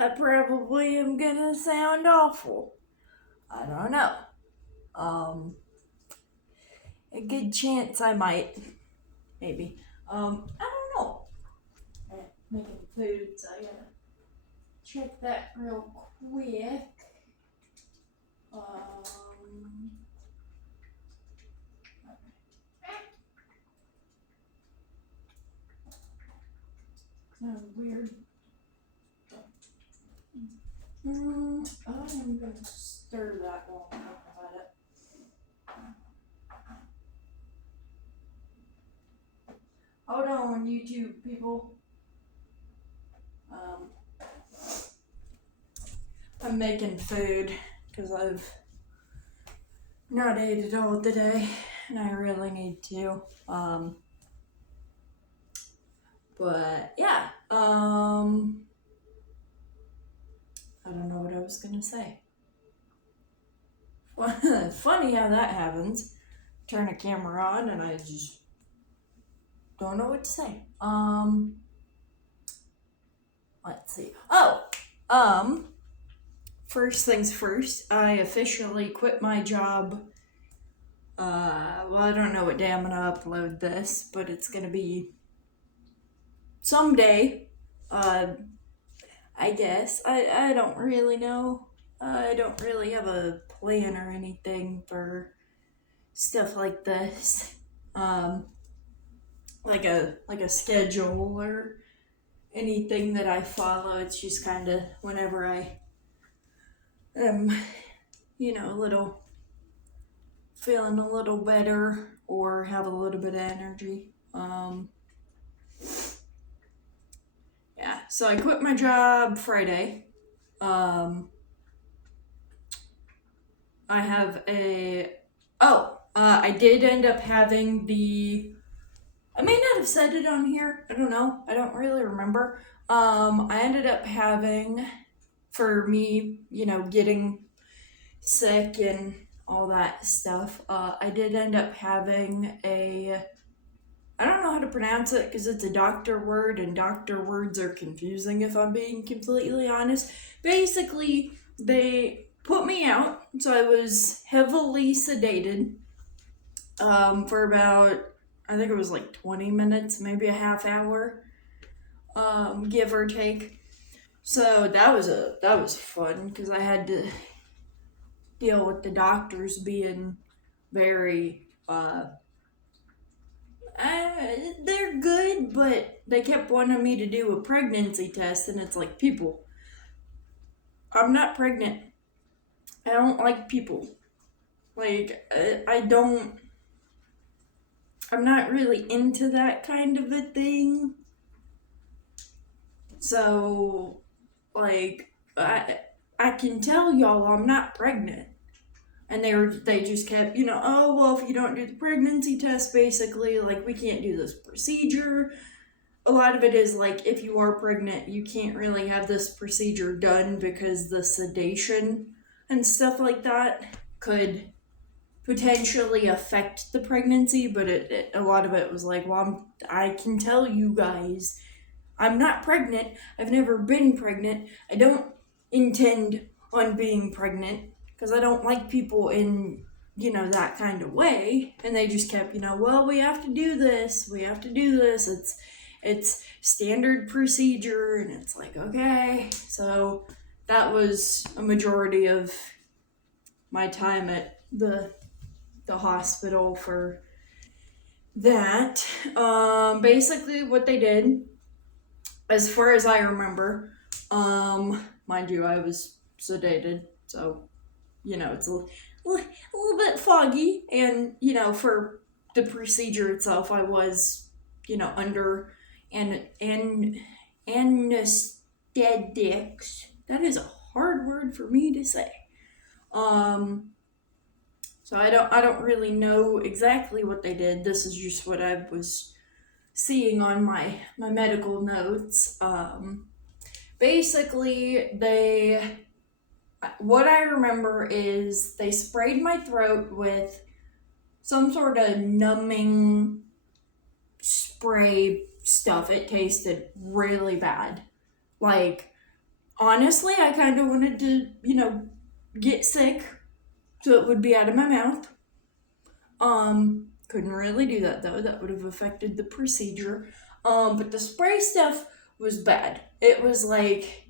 I probably am gonna sound awful. I don't know. Um, a good chance I might, maybe. I don't know. Making food, so I gotta check that real quick. Um, Sounds weird. I'm gonna stir that while I'm talking about it. Hold on, YouTube people. Um, I'm making food because I've not ate it all today, and I really need to. But yeah. I don't know what I was gonna say. Funny how that happens. Turn a camera on and I just don't know what to say. Let's see. First things first, I officially quit my job. Well, I don't know what day I'm gonna upload this, but it's gonna be someday. I guess. I don't really know. I don't really have a plan or anything for stuff like this. Um, like a schedule or anything that I follow. It's just kind of whenever I am, a little feeling a little better or have a little bit of energy. Yeah, so I quit my job Friday. Um, I have a. I did end up having the. I may not have said it on here. I don't know. I don't really remember. I ended up having, for me, getting sick and all that stuff. I did end up having a. I don't know how to pronounce it because it's a doctor word, and doctor words are confusing if I'm being completely honest. Basically, they put me out, so I was heavily sedated for about, I think it was like 20 minutes, maybe a half hour, give or take. So that was fun because I had to deal with the doctors being very they're good, but they kept wanting me to do a pregnancy test, and it's like, people, I'm not pregnant. I don't like people. Like, I don't. I'm not really into that kind of a thing. So, like, I can tell y'all I'm not pregnant. And they just kept, oh well, if you don't do the pregnancy test, basically, like, we can't do this procedure. A lot of it is like, if you are pregnant, you can't really have this procedure done because the sedation and stuff like that could potentially affect the pregnancy. But a lot of it was like, well, I can tell you guys, I'm not pregnant. I've never been pregnant. I don't intend on being pregnant because I don't like people in, that kind of way. And they just kept, well, we have to do this. We have to do this. It's standard procedure. And it's like, okay. So that was a majority of my time at the hospital for that. Basically what they did, as far as I remember, mind you, I was sedated, so it's a little bit foggy, and for the procedure itself, I was under an anesthetics. That is a hard word for me to say. Um, so I don't really know exactly what they did. This is just what I was seeing on my medical notes. Basically, what I remember is they sprayed my throat with some sort of numbing spray stuff. It tasted really bad. Like, Honestly, I kind of wanted to, get sick so it would be out of my mouth. Couldn't really do that though. That would have affected the procedure. But the spray stuff was bad. It was like,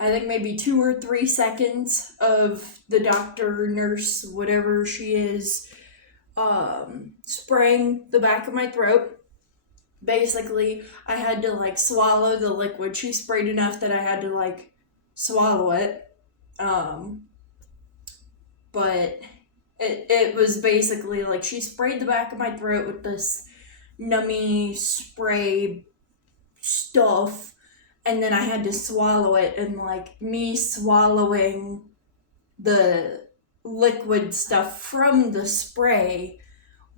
I think maybe 2 or 3 seconds of the doctor, nurse, whatever she is, spraying the back of my throat. Basically, I had to like swallow the liquid. She sprayed enough that I had to like swallow it. Um, but it was basically like she sprayed the back of my throat with this nummy spray stuff, and then I had to swallow it, and like me swallowing the liquid stuff from the spray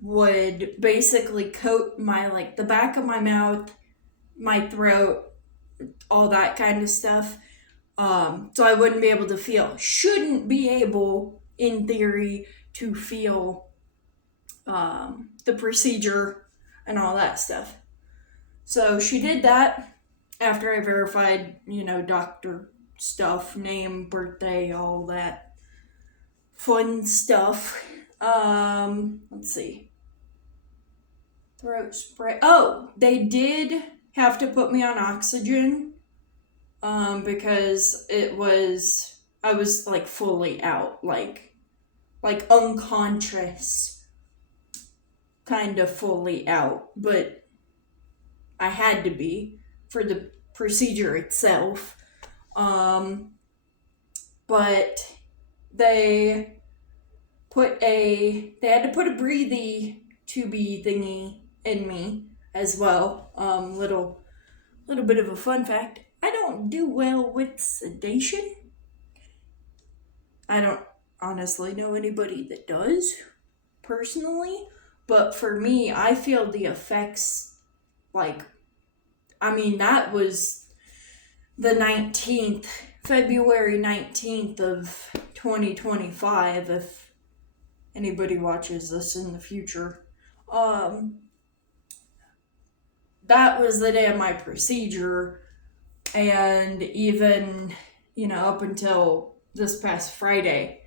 would basically coat my like the back of my mouth, my throat, all that kind of stuff. So I wouldn't be able to feel, shouldn't be able in theory to feel the procedure and all that stuff. So she did that after I verified, doctor stuff, name, birthday, all that fun stuff. Let's see. Throat spray. Oh, they did have to put me on oxygen because I was like fully out, like unconscious, kind of fully out, but I had to be for the procedure itself. But they had to put a breathy tubey thingy in me as well. Little bit of a fun fact. I don't do well with sedation. I don't honestly know anybody that does, personally. But for me, I feel the effects, like, that was the 19th, February 19th of 2025, if anybody watches this in the future. That was the day of my procedure, and even, up until this past Friday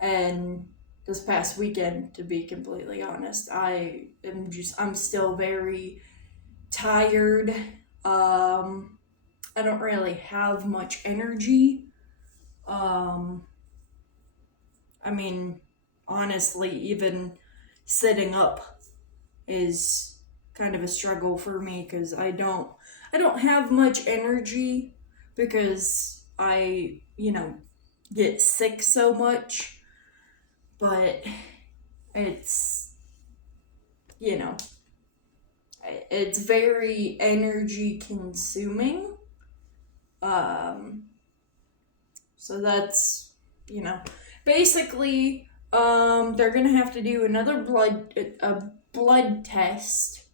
and this past weekend, to be completely honest, I'm still very tired. I don't really have much energy. Honestly, even sitting up is kind of a struggle for me because I don't have much energy because I, get sick so much. But it's, it's very energy consuming. So that's, basically, they're gonna have to do another blood test.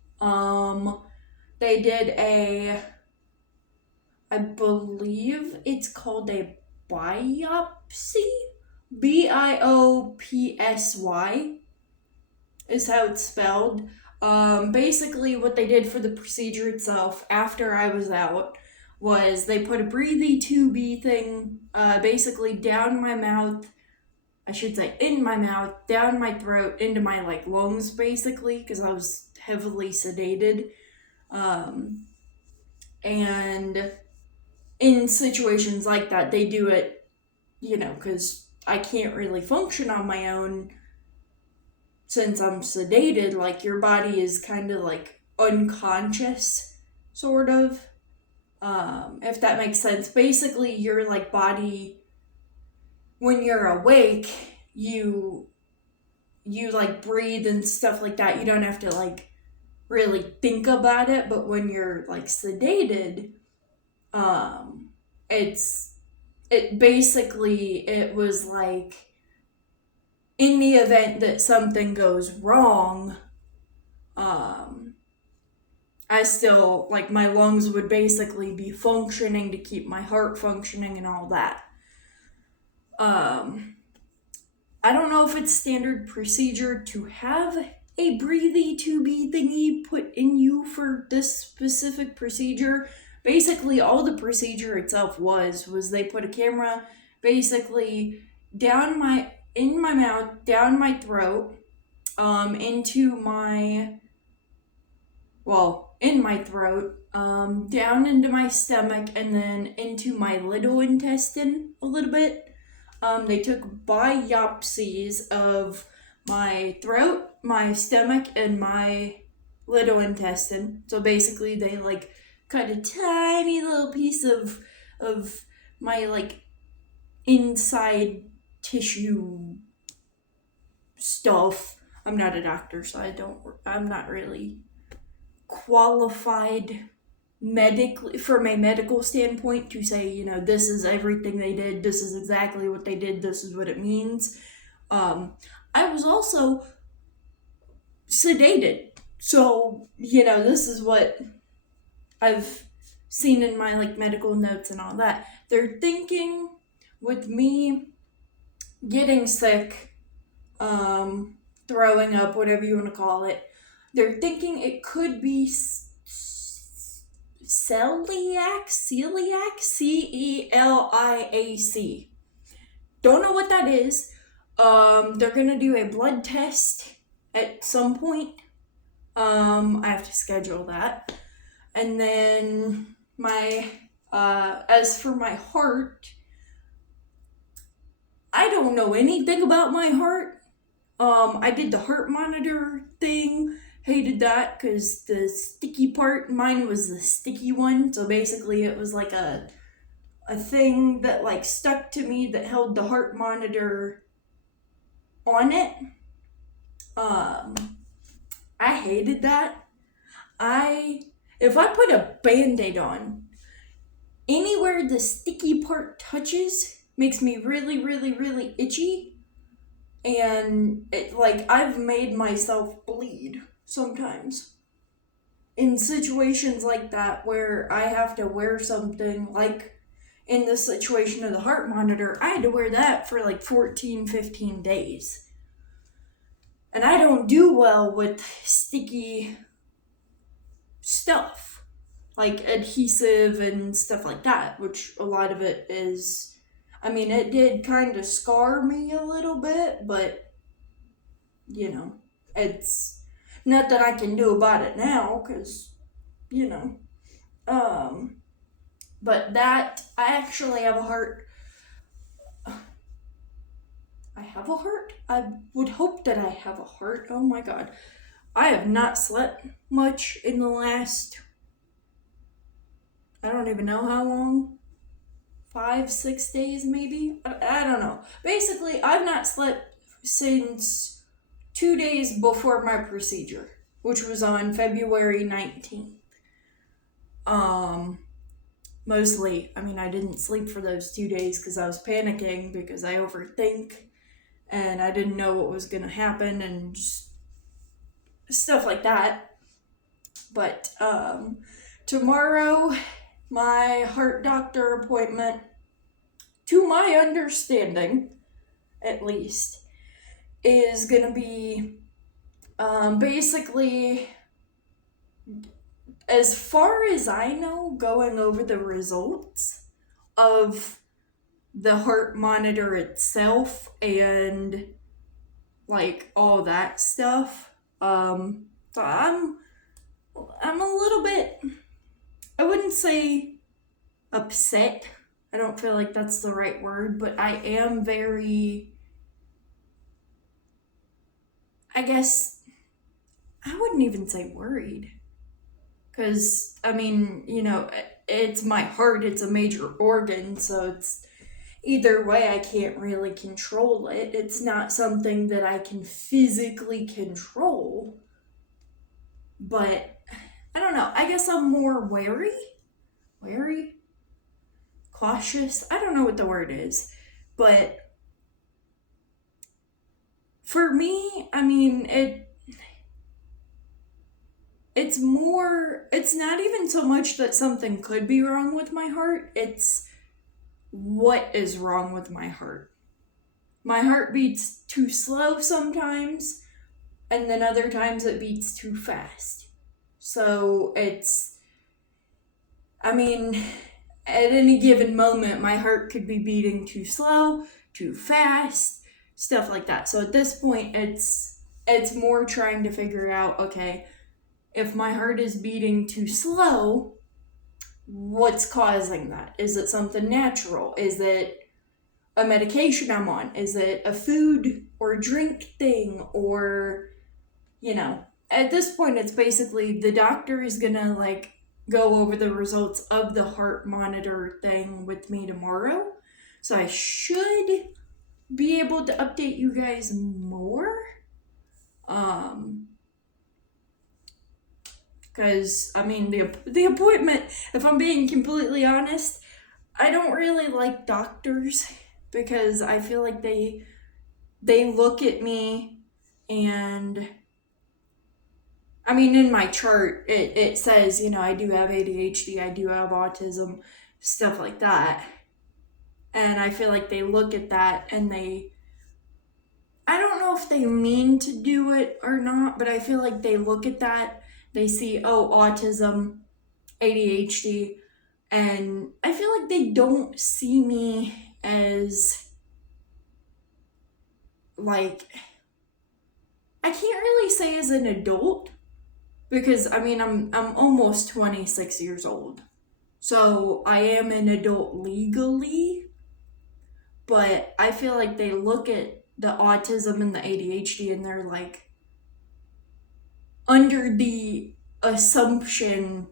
They did I believe it's called a biopsy. BIOPSY is how it's spelled. Basically, what they did for the procedure itself after I was out was they put a breathy tubey thing basically down my mouth. I should say in my mouth, down my throat, into my like lungs basically, because I was heavily sedated. And in situations like that, they do it, because I can't really function on my own since I'm sedated. Like, your body is kind of like unconscious, sort of. If that makes sense. Basically, your like body, when you're awake, you like breathe and stuff like that. You don't have to like really think about it. But when you're like sedated, it was like, in the event that something goes wrong, I still, like, my lungs would basically be functioning to keep my heart functioning and all that. I don't know if it's standard procedure to have a breathy tubey thingy put in you for this specific procedure, Basically, all the procedure itself was they put a camera basically down in my mouth, down my throat, into my in my throat, down into my stomach, and then into my little intestine a little bit. They took biopsies of my throat, my stomach, and my little intestine. So basically, they like cut a tiny little piece of my like inside tissue stuff. I'm not a doctor, so I'm not really qualified medically from a medical standpoint to say, this is everything they did, this is exactly what they did, this is what it means. I was also sedated, so this is what I've seen in my like medical notes and all that. They're thinking with me getting sick, throwing up, whatever you want to call it, they're thinking it could be celiac, CELIAC. Don't know what that is. They're gonna do a blood test at some point. I have to schedule that. And then as for my heart, I don't know anything about my heart. I did the heart monitor thing. Hated that because the sticky part, mine was the sticky one. So basically it was like a thing that like stuck to me that held the heart monitor on it. I hated that. If I put a Band-Aid on, anywhere the sticky part touches makes me really, really, really itchy. And I've made myself bleed sometimes in situations like that where I have to wear something, like in the situation of the heart monitor, I had to wear that for like 14, 15 days. And I don't do well with sticky stuff, like adhesive and stuff like that, which a lot of it is, it did kind of scar me a little bit, but, it's not that I can do about it now, because, but that, I actually have a heart. I have a heart? I would hope that I have a heart. Oh my god. I have not slept much in the last, I don't even know how long. 5-6 days maybe? I don't know. Basically, I've not slept since 2 days before my procedure, which was on February 19th. Mostly, I didn't sleep for those 2 days because I was panicking because I overthink and I didn't know what was going to happen and just stuff like that. But tomorrow, my heart doctor appointment, to my understanding, at least, is going to be basically, as far as I know, going over the results of the heart monitor itself and like all that stuff. So I'm a little bit, I wouldn't say upset. I don't feel like that's the right word, but I am very, I guess, I wouldn't even say worried. Because, it's my heart, it's a major organ, so it's either way, I can't really control it. It's not something that I can physically control. But, I don't know, I guess I'm more wary? Cautious? I don't know what the word is. But, for me, it's more, it's not even so much that something could be wrong with my heart, it's what is wrong with my heart. My heart beats too slow sometimes, and then other times it beats too fast. So I mean, at any given moment, my heart could be beating too slow, too fast, stuff like that. So at this point, it's more trying to figure out, okay, if my heart is beating too slow, what's causing that? Is it something natural? Is it a medication I'm on? Is it a food or drink thing? Or, at this point, it's basically the doctor is gonna like go over the results of the heart monitor thing with me tomorrow. So I should be able to update you guys more. Because, I mean, the appointment, if I'm being completely honest, I don't really like doctors because I feel like they look at me and, I mean, in my chart, it says, I do have ADHD, I do have autism, stuff like that. And I feel like they look at that and I don't know if they mean to do it or not, but I feel like they look at that, they see, oh, autism, ADHD, and I feel like they don't see me as, like, I can't really say as an adult, because, I mean, I'm almost 26 years old. So I am an adult legally, but I feel like they look at the autism and the ADHD and they're like, under the assumption,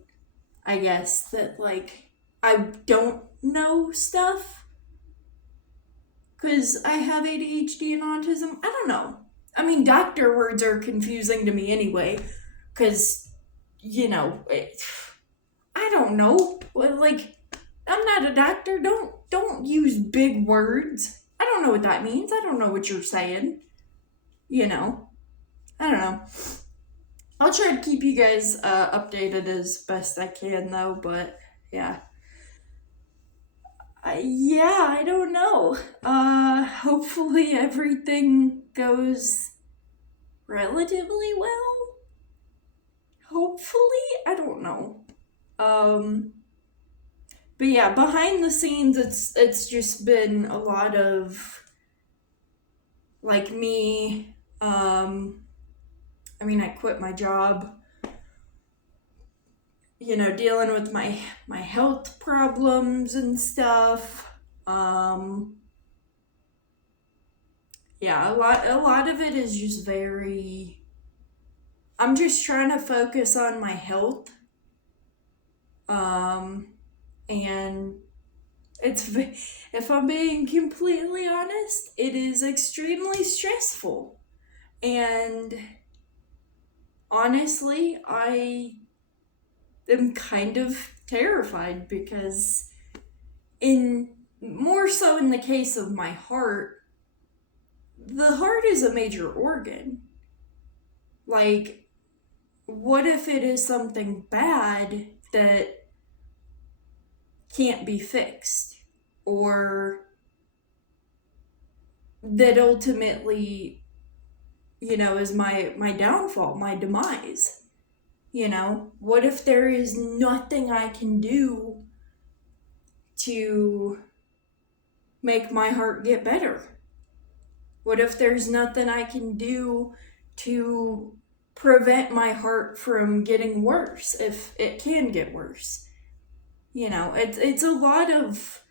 I guess, that like I don't know stuff because I have ADHD and autism. I don't know. I mean, doctor words are confusing to me anyway because, I don't know. Like, I'm not a doctor. Don't use big words. I don't know what that means. I don't know what you're saying. I don't know. I'll try to keep you guys updated as best I can, though. But yeah, I don't know. Hopefully everything goes relatively well. Hopefully, I don't know. But yeah, behind the scenes, it's just been a lot of like me. I mean, I quit my job. Dealing with my health problems and stuff. Yeah, a lot of it is just very. I'm just trying to focus on my health. And if I'm being completely honest, it is extremely stressful. And honestly, I am kind of terrified because more so in the case of my heart, the heart is a major organ. Like, what if it is something bad that can't be fixed, or that ultimately, is my downfall, my demise? What if there is nothing I can do to make my heart get better? What if there's nothing I can do to prevent my heart from getting worse if it can get worse? It's a lot of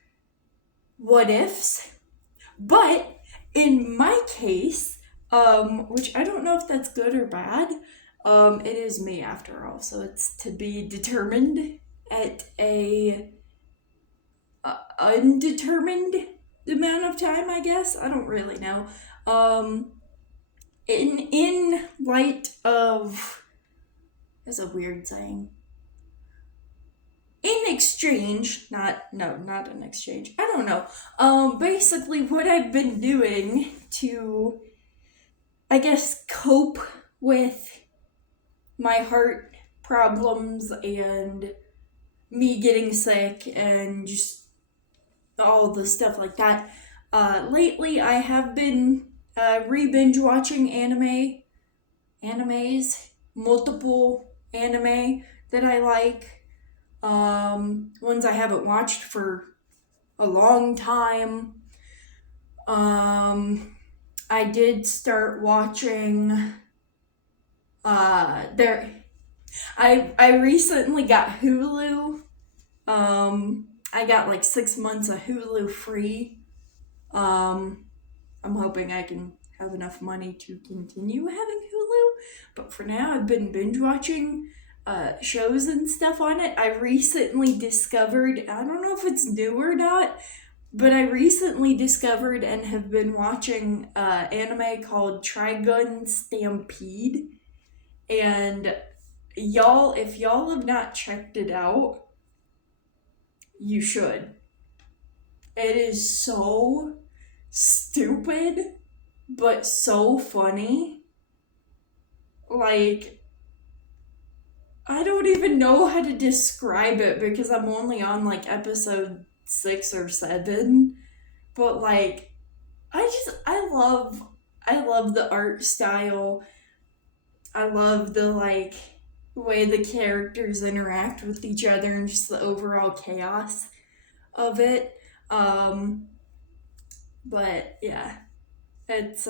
what ifs, but in my case, which I don't know if that's good or bad, it is me after all, so it's to be determined at a undetermined amount of time, I guess. I don't really know. In light of, that's a weird saying. In exchange, not in exchange, I don't know. Basically what I've been doing to, I guess, cope with my heart problems and me getting sick and just all the stuff like that. Lately I have been re-binge watching animes, multiple anime that I like. Ones I haven't watched for a long time. I did start watching there I recently got Hulu. I got like 6 months of Hulu free. I'm hoping I can have enough money to continue having Hulu. But for now, I've been binge watching shows and stuff on it. I recently discovered, I don't know if it's new or not, but I recently discovered and have been watching anime called Trigun Stampede. And y'all, if y'all have not checked it out, you should. It is so stupid, but so funny. Like, I don't even know how to describe it because I'm only on like episode 6 or 7. But like, I love the art style. I love the like way the characters interact with each other and just the overall chaos of it. Um, but yeah, it's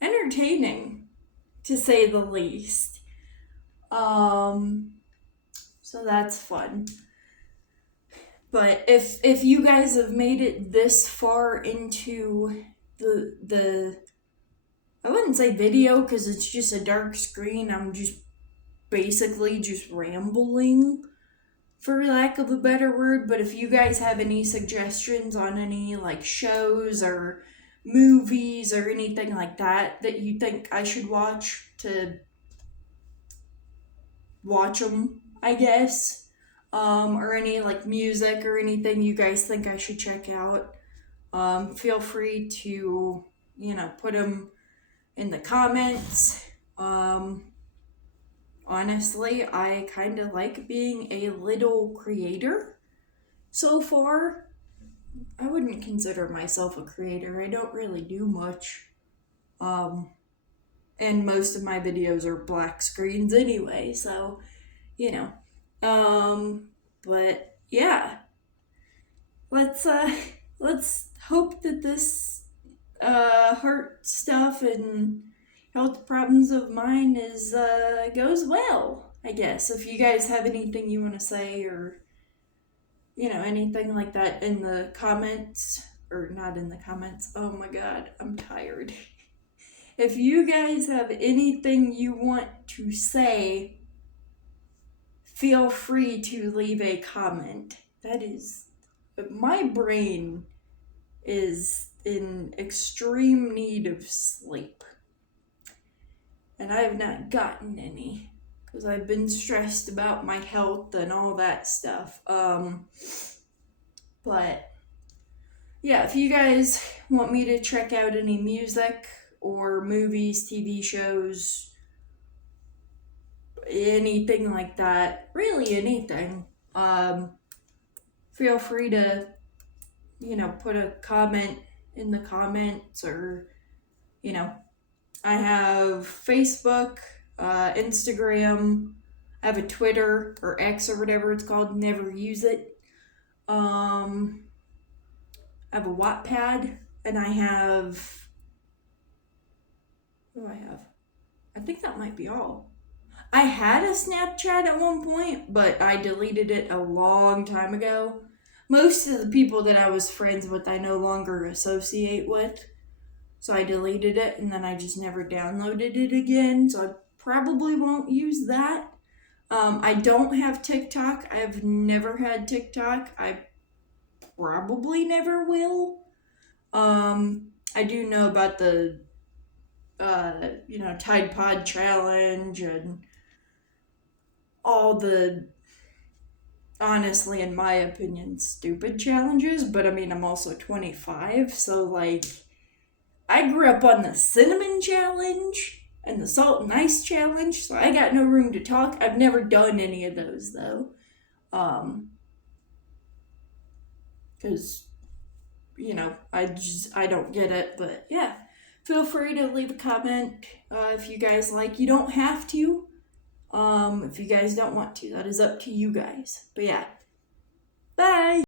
entertaining to say the least. Um, so that's fun. But if you guys have made it this far into the I wouldn't say video because it's just a dark screen. I'm just basically just rambling for lack of a better word. But if you guys have any suggestions on any like shows or movies or anything like that that you think I should watch to watch them, I guess, or any like music or anything you guys think I should check out, feel free to put them in the comments. Honestly, I kind of like being a little creator so far. I wouldn't consider myself a creator. I don't really do much. And most of my videos are black screens anyway, so, you know. But yeah. Let's hope that this heart stuff and health problems of mine is goes well, I guess. If you guys have anything you want to say or anything like that in the comments, or not in the comments. Oh my god, I'm tired. If you guys have anything you want to say, feel free to leave a comment. That is, my brain is in extreme need of sleep. And I have not gotten any because I've been stressed about my health and all that stuff. But yeah, if you guys want me to check out any music or movies, TV shows, anything like that, really anything, feel free to, put a comment in the comments, or, I have Facebook, Instagram, I have a Twitter or X or whatever it's called, never use it. I have a Wattpad, and I have, what do I have? I think that might be all. I had a Snapchat at one point, but I deleted it a long time ago. Most of the people that I was friends with, I no longer associate with. So I deleted it, and then I just never downloaded it again. So I probably won't use that. I don't have TikTok. I've never had TikTok. I probably never will. I do know about the, Tide Pod Challenge and all the, honestly, in my opinion, stupid challenges. But I mean, I'm also 25, so like, I grew up on the cinnamon challenge and the salt and ice challenge, so I got no room to talk. I've never done any of those though. Because, I don't get it, but yeah. Feel free to leave a comment if you guys like. You don't have to. If you guys don't want to, that is up to you guys. But yeah, bye.